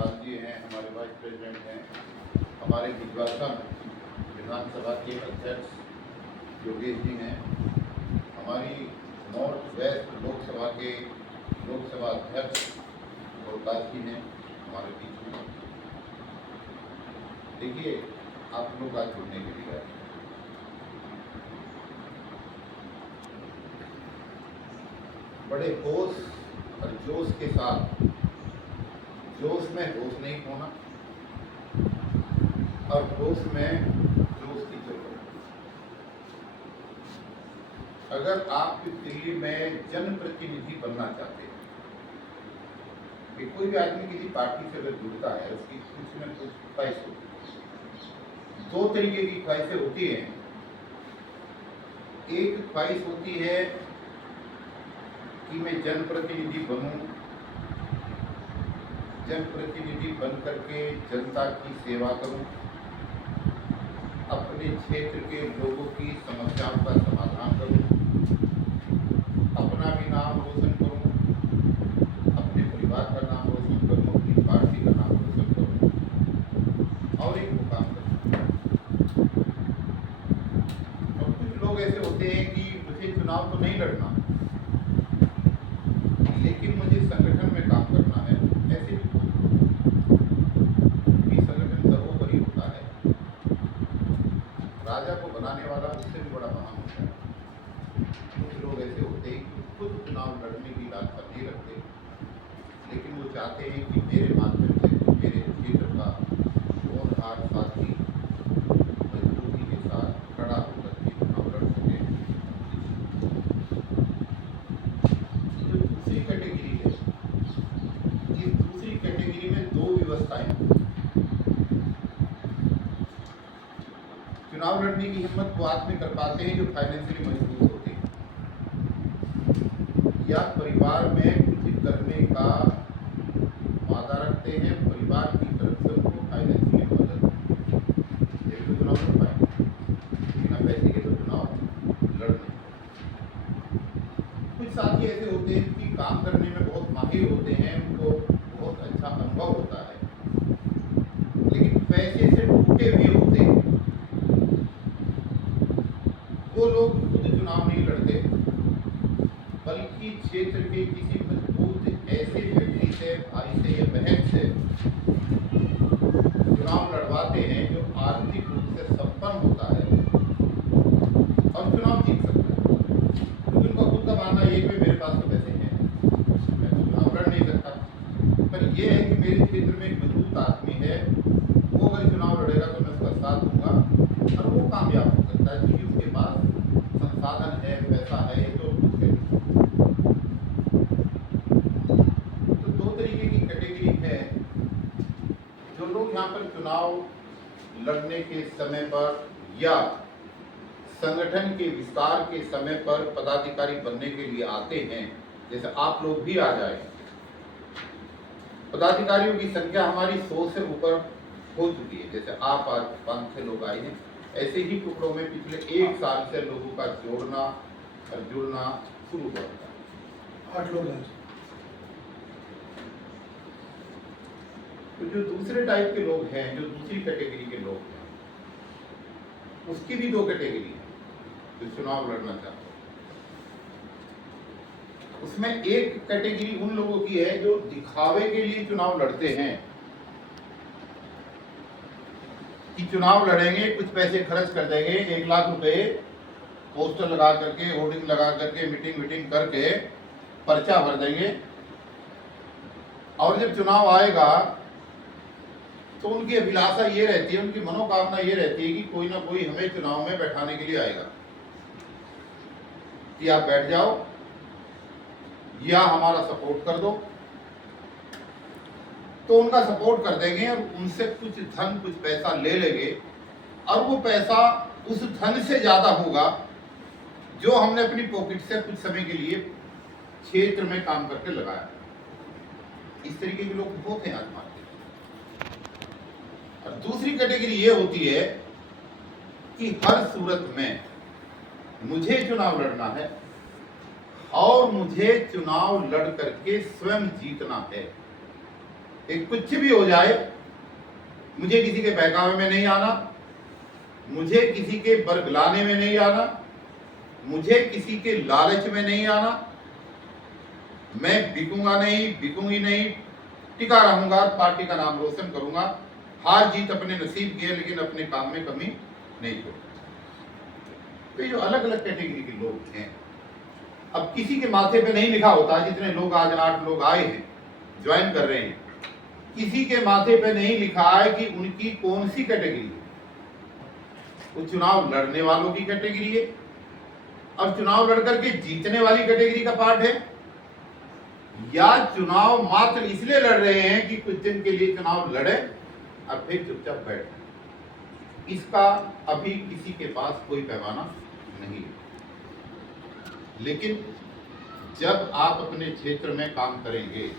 पाल जी हैं, हमारे vice president हैं, हमारे भिजवासन विधानसभा के अध्यक्ष योगेश जी हैं, हमारी नॉर्थ वेस्ट लोकसभा के लोकसभा अध्यक्ष प्रकाश जी हैं हमारे बीच में। देखिए, आप लोग आज जुड़ने के लिए आए, बड़े होश और जोश के साथ, जोश में होश नहीं खोना और होश में जोश की जरूरत है। अगर आप दिल्ली में जनप्रतिनिधि बनना चाहते हैं, कि कोई भी आदमी किसी पार्टी से अगर जुड़ता है, उसकी कुछ न कुछ ख्वाहिश होती है। दो तरीके की ख्वाहिशें होती हैं। एक ख्वाहिश होती है कि मैं जनप्रतिनिधि बनूं, जनप्रतिनिधि बन करके जनता की सेवा करूं, अपने क्षेत्र के लोगों की समस्याओं का समाधान करूं, अपना भी नाम रोशन करूं, अपने परिवार का नाम रोशन करूं, अपनी पार्टी का नाम रोशन करूं और एक मुकाम करूं। और कुछ लोग ऐसे होते हैं कि मुझे चुनाव तो नहीं लड़ना, लेकिन मुझे संगठन में काम करना है। ऐसे भी संगठन सर्वोपरि होता है। राजा को बनाने वाला उससे भी बड़ा महान होता है। कुछ लोग ऐसे होते हैं कि खुद चुनाव लड़ने की लालसा नहीं रखते, लेकिन वो चाहते हैं कि मेरे माध्यम से मेरे क्षेत्र का होनहार साथी मजबूती के साथ खड़ा होकर के चुनाव लड़ सके। जो दूसरी कैटेगरी है, इस दूसरी कैटेगरी में दो व्यवस्थाएं हैं। चुनाव लड़ने की हिम्मत वो आदमी कर पाते हैं जो फाइनेंशियली मजबूत होते हैं, या परिवार में कुछ करने का वादा रखते हैं, परिवार की तरफ से उनको फाइनेंशियली मदद तो चुनाव लड़ पाएंगे, बिना पैसे के तो चुनाव लड़ नहीं। कुछ साथी ऐसे होते हैं कि काम करने में बहुत माहिर होते हैं, उनको बहुत अच्छा अनुभव होता है, लेकिन पैसे से टूटे हुए होते हैं। वो लोग खुद चुनाव नहीं लड़ते, बल्कि क्षेत्र के किसी मजबूत ऐसे व्यक्ति से, भाई से या बहन से चुनाव लड़वाते हैं जो आर्थिक रूप से संपन्न होता है और चुनाव जीत सकता है। क्योंकि उनका खुद का मानना ये कि मेरे पास तो पैसे हैं, मैं तो चुनाव लड़ नहीं सकता, पर यह है कि मेरे क्षेत्र में एक मजबूत आदमी है, वो अगर चुनाव लड़ेगा तो मैं उसका साथ दूंगा और वो कामयाब हो सकता है, क्योंकि उसके पास संसाधन है, पैसा है। ये तो दो तरीके की कैटेगरी है। जो लोग यहाँ पर चुनाव लड़ने के समय पर या संगठन के विस्तार के समय पर पदाधिकारी बनने के लिए आते हैं, जैसे आप लोग भी आ जाए। पदाधिकारियों की संख्या हमारी 100 से ऊपर हो चुकी है। जैसे आप आज 5-6 लोग आए हैं, ऐसे ही टुकड़ों में पिछले 1 साल से लोगों का जोड़ना और जुड़ना शुरू हो रहा है। 8 लोग हैं। तो जो दूसरे टाइप के लोग हैं, जो दूसरी कैटेगरी के लोग हैं, उसकी भी दो कैटेगरी है जो चुनाव लड़ना चाहते हैं। उसमें एक कैटेगरी उन लोगों की है जो दिखावे के लिए चुनाव लड़ते हैं कि चुनाव लड़ेंगे, कुछ पैसे खर्च कर देंगे, 1 लाख रुपए पोस्टर लगा करके, होर्डिंग लगा करके, मीटिंग करके पर्चा भर देंगे, और जब चुनाव आएगा तो उनकी अभिलाषा ये रहती है, उनकी मनोकामना ये रहती है कि कोई ना कोई हमें चुनाव में बैठाने के लिए आएगा कि आप बैठ जाओ या हमारा सपोर्ट कर दो। तो उनका सपोर्ट कर देंगे और उनसे कुछ धन, कुछ पैसा ले लेंगे, और वो पैसा उस धन से ज्यादा होगा जो हमने अपनी पॉकेट से कुछ समय के लिए क्षेत्र में काम करके लगाया। इस तरीके के लोग बहुत हैं आज मार्केट। और दूसरी कैटेगरी ये होती है कि हर सूरत में मुझे चुनाव लड़ना है और मुझे चुनाव लड़ करके स्वयं जीतना है। कि कुछ भी हो जाए, मुझे किसी के बहकावे में नहीं आना, मुझे किसी के बरगलाने में नहीं आना, मुझे किसी के लालच में नहीं आना, मैं बिकूंगा नहीं, बिकूंगी नहीं, टिका रहूंगा, पार्टी का नाम रोशन करूंगा। हार जीत अपने नसीब की है, लेकिन अपने काम में कमी नहीं छोड़ूंगा। तो ये जो अलग अलग कैटेगरी के लोग हैं, अब किसी के माथे पे नहीं लिखा होता, जितने लोग आज 8 लोग आए हैं, ज्वाइन कर रहे हैं, किसी के माथे पे नहीं लिखा है कि उनकी कौन सी कैटेगरी है। वो चुनाव लड़ने वालों की कैटेगरी है, और चुनाव लड़कर के जीतने वाली कैटेगरी का पार्ट है, या चुनाव मात्र इसलिए लड़ रहे हैं कि कुछ दिन के लिए चुनाव लड़े और फिर चुपचाप बैठे। इसका अभी किसी के पास कोई पैमाना नहीं है। लेकिन जब आप अपने क्षेत्र में काम करेंगे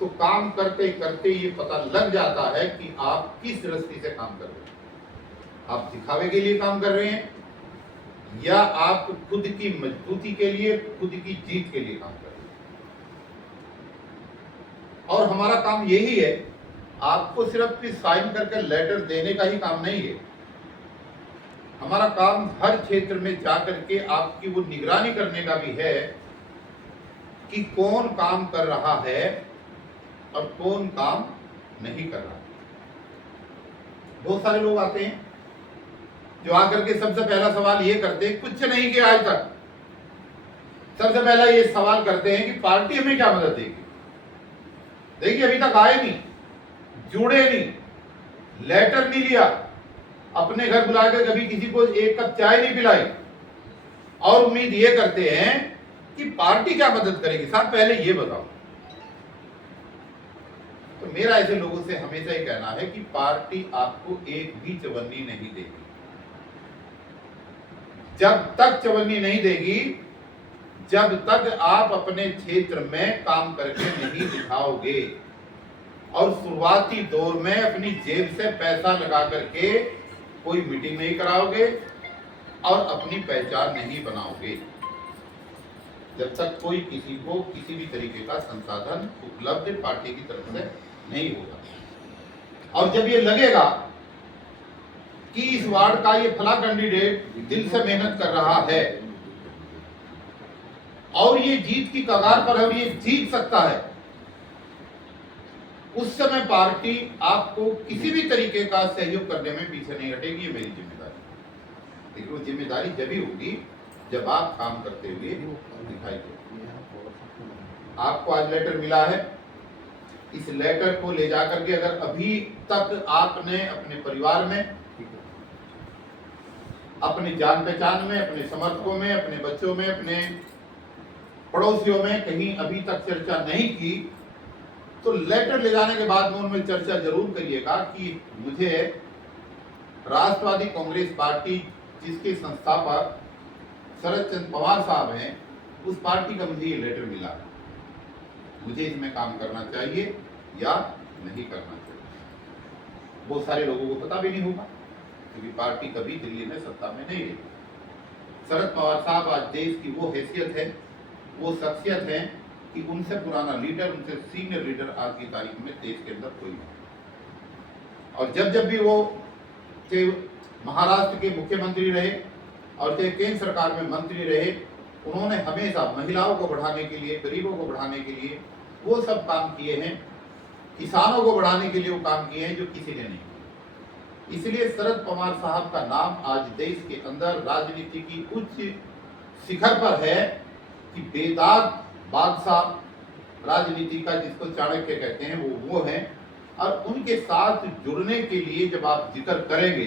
तो काम करते करते ये पता लग जाता है कि आप किस दृष्टि से काम कर रहे हैं। आप दिखावे के लिए काम कर रहे हैं, या आप खुद की मजबूती के लिए, खुद की जीत के लिए काम कर रहे हैं। और हमारा काम यही है, आपको सिर्फ साइन करके लेटर देने का ही काम नहीं है। हमारा काम हर क्षेत्र में जाकर के आपकी वो निगरानी करने का भी है कि कौन काम कर रहा है और कौन काम नहीं कर रहा। बहुत सारे लोग आते हैं जो आकर के सबसे पहला सवाल ये करते हैं, कुछ नहीं किया आज तक, सबसे पहला ये सवाल करते हैं कि पार्टी हमें क्या मदद देगी। देखिए, अभी तक आए नहीं, जुड़े नहीं, लेटर नहीं लिया, अपने घर बुलाकर कभी किसी को एक कप चाय नहीं पिलाई, और उम्मीद ये करते हैं कि पार्टी क्या मदद करेगी। साहब पहले ये बताओ। तो मेरा ऐसे लोगों से हमेशा ये कहना है कि पार्टी आपको एक भी चवन्नी नहीं देगी। जब तक चवन्नी नहीं देगी, जब तक आप अपने क्षेत्र में काम करके नहीं दिखाओगे और शुरुआती दौर में अपनी जेब से पैसा लगा करके कोई मीटिंग नहीं कराओगे और अपनी पहचान नहीं बनाओगे, जब तक कोई किसी को किसी भी तरीके का संसाधन उपलब्ध पार्टी की तरफ से नहीं होगा। और जब ये लगेगा कि इस वार्ड का ये फला कैंडिडेट दिल से मेहनत कर रहा है और ये जीत की कगार पर है, ये जीत सकता है, उस समय पार्टी आपको किसी भी तरीके का सहयोग करने में पीछे नहीं हटेगी। ये मेरी जिम्मेदारी। लेकिन वो जिम्मेदारी जब ही होगी जब आप काम करते हुए दिखाई दे। आपको आज लेटर मिला है, इस लेटर को ले जाकर के अगर अभी तक आपने अपने परिवार में, अपनी जान पहचान में, अपने समर्थकों में, अपने बच्चों में, अपने पड़ोसियों में कहीं अभी तक चर्चा नहीं की, तो लेटर ले जाने के बाद में उनमें चर्चा जरूर करिएगा कि मुझे राष्ट्रवादी कांग्रेस पार्टी जिसके संस्थापक शरद चंद्र पवार साहब हैं, उस पार्टी का मुझे ये लेटर मिला है, मुझे इसमें काम करना चाहिए या नहीं करना चाहिए। बहुत सारे लोगों को पता भी नहीं होगा क्योंकि पार्टी कभी दिल्ली में सत्ता में नहीं रही। शरद पवार साहब आज देश की वो हैसियत है, वो शख्सियत है कि उनसे पुराना लीडर, उनसे सीनियर लीडर आज की तारीख में देश के अंदर कोई नहीं। और जब जब भी वो महाराष्ट्र के मुख्यमंत्री रहे और केंद्र सरकार में मंत्री रहे, उन्होंने हमेशा महिलाओं को बढ़ाने के लिए, गरीबों को बढ़ाने के लिए वो सब काम किए हैं, किसानों को बढ़ाने के लिए वो काम किए हैं जो किसी ने नहीं किए। इसलिए शरद पवार साहब का नाम आज देश के अंदर राजनीति की उच्च शिखर पर है कि बेदाग बादशाह राजनीति का, जिसको चाणक्य कहते हैं, वो हैं। और उनके साथ जुड़ने के लिए जब आप जिक्र करेंगे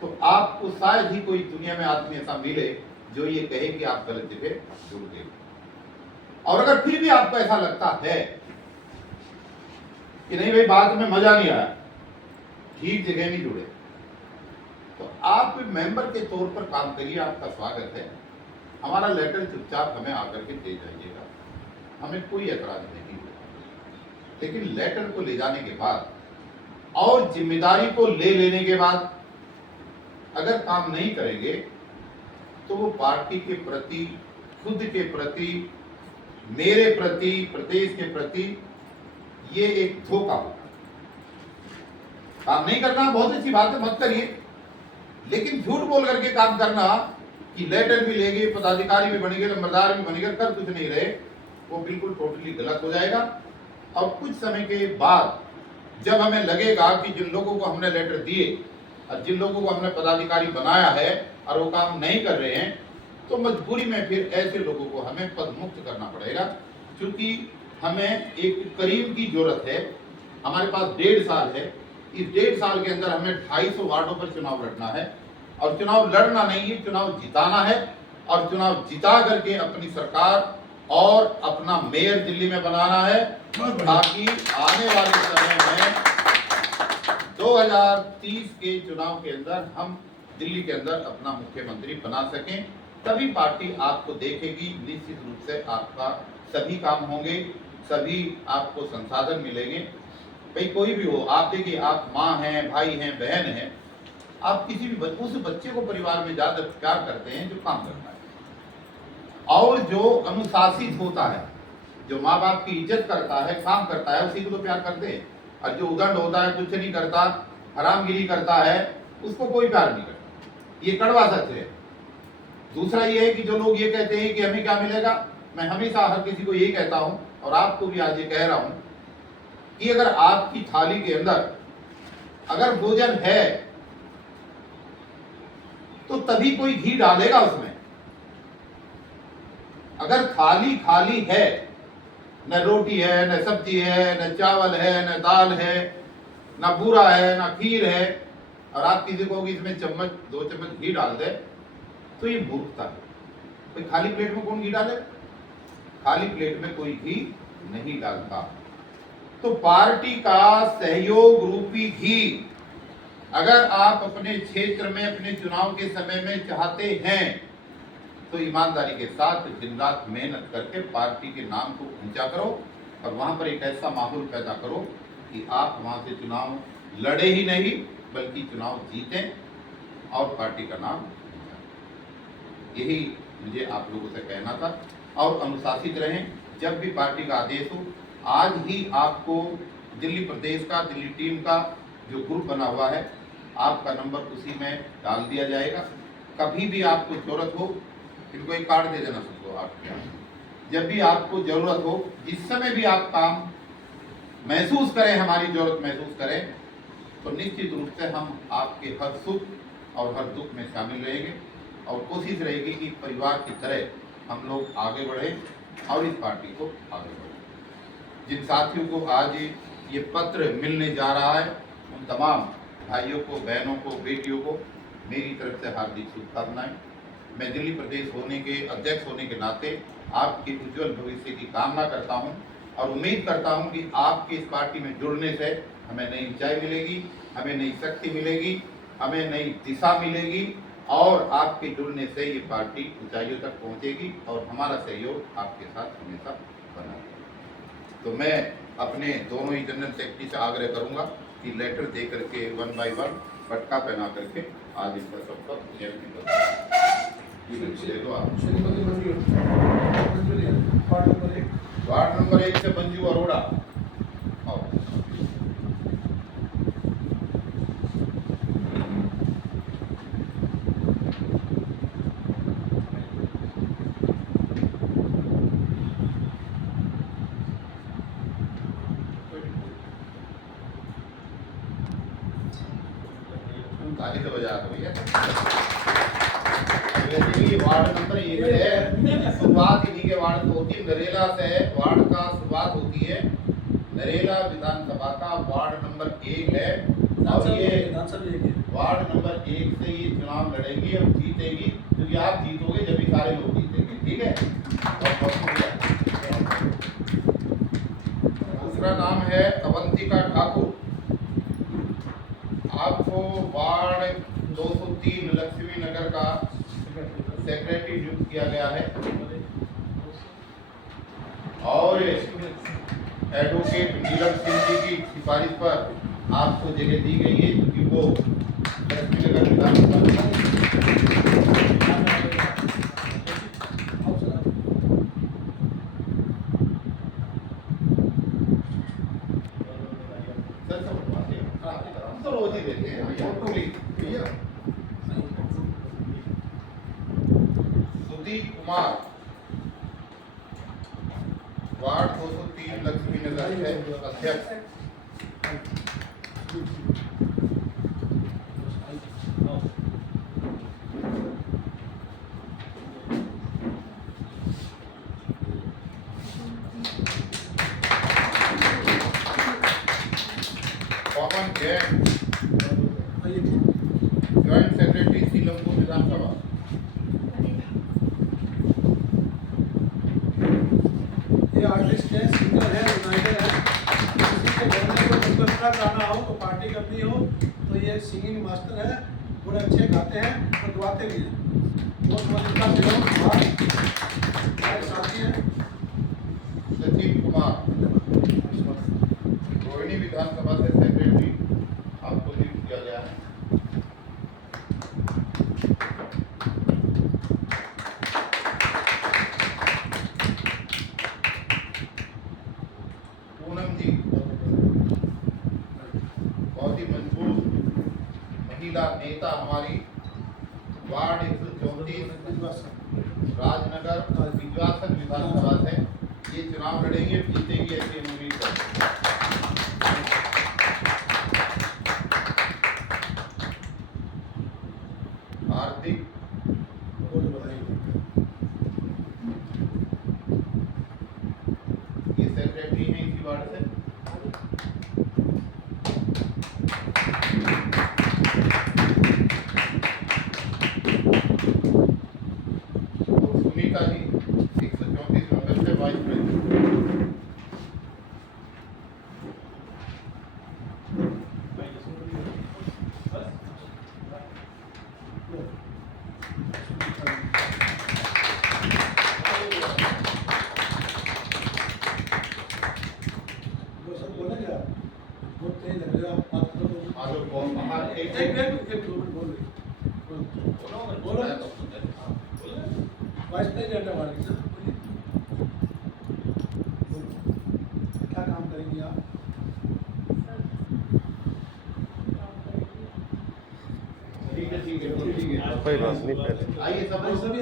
तो आपको शायद ही कोई दुनिया में आदमी ऐसा मिले जो ये कहे कि आप गलत जगह जुड़ गए। और अगर फिर भी आपको ऐसा लगता है कि नहीं भाई बात में मजा नहीं आया, ठीक जगह नहीं जुड़े, तो आप मेंबर के तौर पर काम करिए, आपका स्वागत है। हमारा लेटर चुपचाप हमें आकर के दे जाइएगा, हमें कोई ऐतराज नहीं होगा। लेकिन लेटर को ले जाने के बाद और जिम्मेदारी को ले लेने के बाद अगर काम नहीं करेंगे तो वो पार्टी के प्रति, खुद के प्रति, मेरे प्रति, प्रदेश के प्रति ये एक धोखा होगा। काम नहीं करना बहुत अच्छी बात है, मत करिए, लेकिन झूठ बोल करके काम करना कि लेटर भी लेंगे, पदाधिकारी भी बनेंगे, नंबरदार भी बनेंगे, कर कुछ नहीं रहे, वो बिल्कुल टोटली गलत हो जाएगा। और कुछ समय के बाद जब हमें लगेगा कि जिन लोगों को हमने लेटर दिए और जिन लोगों को हमने पदाधिकारी बनाया है और वो काम नहीं कर रहे हैं, तो मजबूरी में फिर ऐसे लोगों को हमें पद मुक्त करना पड़ेगा। क्योंकि हमें एक करीम की जरूरत है, हमारे पास 1.5 साल है, इस 1.5 साल के अंदर हमें 250 वार्डों पर चुनाव लड़ना है, और चुनाव लड़ना नहीं है, चुनाव जिताना है, और चुनाव जिता करके अपनी सरकार और अपना मेयर दिल्ली में बनाना है, ताकि आने वाले समय में 2030 के चुनाव के अंदर हम दिल्ली के अंदर अपना मुख्यमंत्री बना सकें। तभी पार्टी आपको देखेगी, निश्चित रूप से आपका सभी काम होंगे, सभी आपको संसाधन मिलेंगे। भाई कोई भी हो, आप देखिए, आप माँ हैं, भाई हैं, बहन हैं, आप किसी भी उस बच्चे को परिवार में ज्यादा प्यार करते हैं जो काम करता है, और जो अनुशासित होता है, जो माँ बाप की इज्जत करता है, काम करता है, उसी को तो प्यार करते हैं। और जो उदंड होता है, कुछ नहीं करता, हरामगिरी करता है, उसको कोई प्यार नहीं करता। ये कड़वा सच है। दूसरा ये है कि जो लोग ये कहते हैं कि हमें क्या मिलेगा, मैं हमेशा हर किसी को यही कहता हूं, और आपको भी आज ये कह रहा हूं, कि अगर आपकी थाली के अंदर अगर भोजन है तो तभी कोई घी डालेगा उसमें। अगर थाली खाली है, न रोटी है, न सब्जी है, न चावल है, न दाल है, न बूरा है, न खीर है, और आप किसी को इसमें 2 चम्मच घी डाल दे, तो ये मूर्खता है। भाई खाली प्लेट में कौन घी डाले? खाली प्लेट में कोई घी नहीं डालता। तो पार्टी का सहयोग रूपी घी अगर आप अपने क्षेत्र में, अपने चुनाव के समय में चाहते हैं, तो ईमानदारी के साथ दिन रात मेहनत करके पार्टी के नाम को ऊंचा करो, और वहां पर एक ऐसा माहौल पैदा करो कि आप वहां से चुनाव लड़े ही नहीं बल्कि चुनाव जीतें और पार्टी का नाम। यही मुझे आप लोगों से कहना था। और अनुशासित रहें, जब भी पार्टी का आदेश हो। आज ही आपको दिल्ली प्रदेश का, दिल्ली टीम का जो ग्रुप बना हुआ है, आपका नंबर उसी में डाल दिया जाएगा। कभी भी आपको जरूरत हो, इनको एक कार्ड दे देना सबको आपके यहाँ। जब भी आपको जरूरत हो, जिस समय भी आप काम महसूस करें, हमारी जरूरत महसूस करें, तो निश्चित रूप से हम आपके हर सुख और हर दुख में शामिल रहेंगे, और कोशिश रहेगी कि परिवार की तरह हम लोग आगे बढ़ें और इस पार्टी को आगे बढ़ें। जिन साथियों को आज ये पत्र मिलने जा रहा है, उन तमाम भाइयों को, बहनों को, बेटियों को मेरी तरफ से हार्दिक शुभकामनाएं। मैं दिल्ली प्रदेश होने के अध्यक्ष होने के नाते आपके उज्जवल भविष्य की कामना करता हूं, और उम्मीद करता हूं कि आपके इस पार्टी में जुड़ने से हमें नई ऊंचाई मिलेगी, हमें नई शक्ति मिलेगी, हमें नई दिशा मिलेगी, और आपके जुड़ने से ये पार्टी ऊंचाइयों तक पहुंचेगी, और हमारा सहयोग आपके साथ हमेशा बना रहेगा। तो मैं अपने दोनों ही जनरल सेक्रेटरी से आग्रह करूंगा कि लेटर दे करके 1 बाय 1 पटका पहना करके आज इनका सबका दे दो आप। वार्ड नंबर 1 से मंजू अरोड़ा। ताली तो बजा दो भैया। वार्ड नंबर 1 है, शुरुआत इन्हीं के वार्ड से होती है, नरेला से वार्ड का शुरुआत होती है। नरेला विधानसभा का वार्ड नंबर 1 है, और ये वार्ड नंबर 1 से ये चुनाव लड़ेगी और जीतेगी, क्योंकि आप जीतोगे जब भी सारे लोग जीतेंगे। ठीक है। दूसरा नाम है अवंतिका ठाकुर। आपको वार्ड 203 लक्ष्मी नगर का सेक्रेटरी नियुक्त किया गया है, और एडवोकेट नीलम सिंह जी की सिफारिश पर आपको जगह दी गई है, क्योंकि वो लक्ष्मी नगर विधानसभा वार्ड 203 लक्ष्मी नगर है अध्यक्ष। पवन जैन ज्वाइंट सेक्रेटरी सीलमपुर विधानसभा। ये आर्टिस्ट है, सिंगर है, डिजाइनर है। किसी के घर में कोई दुर्घटना गाना हो तो पार्टी करनी हो तो ये सिंगिंग मास्टर है, बड़े अच्छे गाते हैं और गाते भी हैं। बहुत मजेदार फिल्म हमारे साथी हैं सचिन कुमार रोहिणी विधानसभा से सेक्रेटरी आपको नियुक्त किया गया है। पूनम जी बहुत ही मजबूत महिला नेता हमारी वार्ड 134 राजनगर विजवासन विधानसभा से ये चुनाव लड़ेंगे, जीतेंगे ऐसी उम्मीद है। हार्दिक ये सेक्रेटरी हैं इसी वार्ड से। सुनीता जी 134 नंबर से वाइस प्रेसिडेंट। वो सब बोले क्या? बहुत तेज लग रहा है, बात करो तो। आलो बहुत बाहर एक दो मिनट बोल रही। बोलो। वाइस प्रेसिडेंट है हमारे की सर। क्या काम करेंगी आप? ठीक है कोई बात नहीं, पहले आइए सब सभी